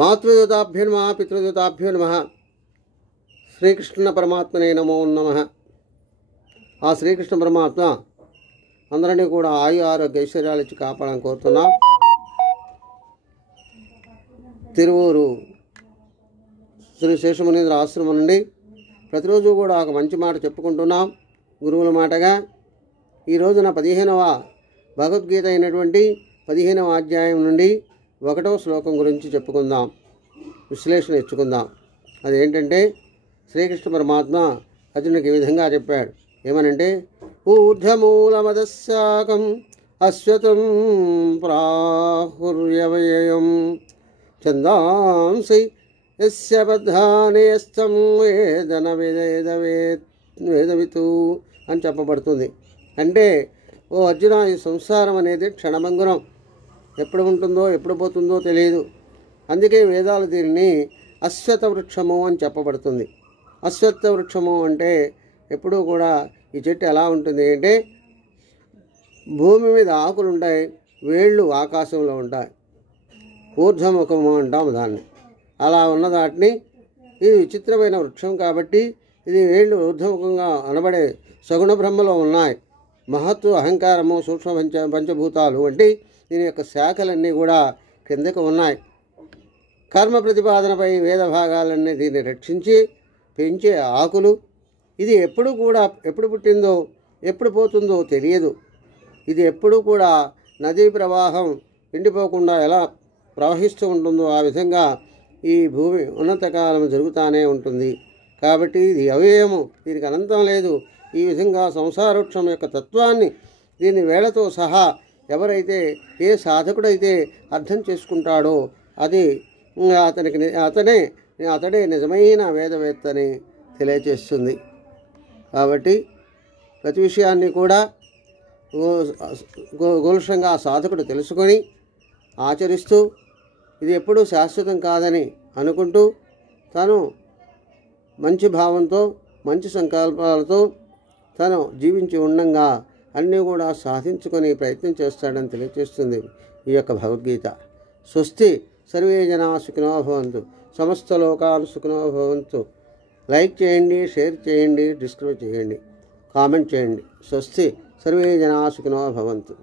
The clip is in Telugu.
మాతృదేవతాభ్యో నమః, పితృదేవతాభ్యో నమః. శ్రీకృష్ణ పరమాత్మనే నమో నమః. ఆ శ్రీకృష్ణ పరమాత్మ అందరినీ కూడా ఆయు ఆరోగ్య ఐశ్వర్యాలు ఇచ్చి కాపాడాలని కోరుతున్నాం. తిరువూరు శ్రీ శేషమునీంద్ర ఆశ్రమం నుండి ప్రతిరోజు కూడా ఒక మంచి మాట చెప్పుకుంటున్నాం గురువుల మాటగా. ఈ రోజున 15వ భగవద్గీత అయినటువంటి 15వ అధ్యాయం నుండి 1వ శ్లోకం గురించి చెప్పుకుందాం, విశ్లేషణ ఇచ్చుకుందాం. అదేంటంటే శ్రీకృష్ణ పరమాత్మ అర్జునుడికి ఈ విధంగా చెప్పాడు. ఏమనంటే, ఊర్ధ్వమూలమదశాకం అశ్వతం ప్రాహుర్యవయం ఛందాంసి యస్య బద్ధాని యస్తం వేదన వేదవితు అని చెప్పబడుతుంది. అంటే ఓ అర్జున, ఈ సంసారం అనేది క్షణభంగురం, ఎప్పుడు ఉంటుందో ఎప్పుడు పోతుందో తెలియదు. అందుకే వేదాలు దీనిని అశ్వత్థ వృక్షము అని చెప్పబడుతుంది. అశ్వత్థ వృక్షము అంటే ఎప్పుడూ కూడా ఈ చెట్టు ఎలా ఉంటుంది అంటే, భూమి మీద ఆకులు ఉంటాయి, వేళ్ళు ఆకాశంలో ఉంటాయి, ఊర్ధ్వముఖము అంటాము దాన్ని. అలా ఉన్న దాటిని ఇది విచిత్రమైన వృక్షం కాబట్టి ఇది వేళ్ళు ఊర్ధ్వముఖంగా అనబడే సగుణ బ్రహ్మలో ఉన్నాయి. మహత్తు, అహంకారము, సూక్ష్మ పంచభూతాలు వంటి దీని యొక్క శాఖలన్నీ కూడా కిందకు ఉన్నాయి. కర్మ ప్రతిపాదనపై వేద భాగాలన్నీ దీన్ని రక్షించి పెంచే ఆకులు. ఇది ఎప్పుడు కూడా ఎప్పుడు పుట్టిందో ఎప్పుడు పోతుందో తెలియదు. ఇది ఎప్పుడు కూడా నదీ ప్రవాహం ఎండిపోకుండా ఎలా ప్రవహిస్తూ ఉంటుందో ఆ విధంగా ఈ భూమి ఉన్నతకాలం జరుగుతూనే ఉంటుంది. కాబట్టి ఇది అవ్యయము, దీనికి అనంతం లేదు. ఈ విధంగా సంసారోక్షం యొక్క తత్వాన్ని దీని వేళతో సహా ఎవరైతే ఏ సాధకుడైతే అర్థం చేసుకుంటాడో అది అతడే నిజమైన వేదవేత్తని తెలియచేస్తుంది. కాబట్టి ప్రతి విషయాన్ని కూడా గోలుషంగా సాధకుడు తెలుసుకొని ఆచరిస్తూ ఇది ఎప్పుడూ శాశ్వతం కాదని అనుకుంటూ తను మంచి భావంతో మంచి సంకల్పాలతో తను జీవించి ఉండంగా అన్నీ కూడా సాధించుకొని ప్రయత్నం చేస్తాడని తెలియజేస్తుంది ఈ యొక్క భగవద్గీత. స్వస్తి సర్వే జనా సుఖినో భవంతు, సమస్త లోకాలు సుఖినో భవంతు. లైక్ చేయండి, షేర్ చేయండి, డిస్క్రైబ్ చేయండి, కామెంట్ చేయండి. స్వస్తి సర్వే జనా సుఖినో భవంతు.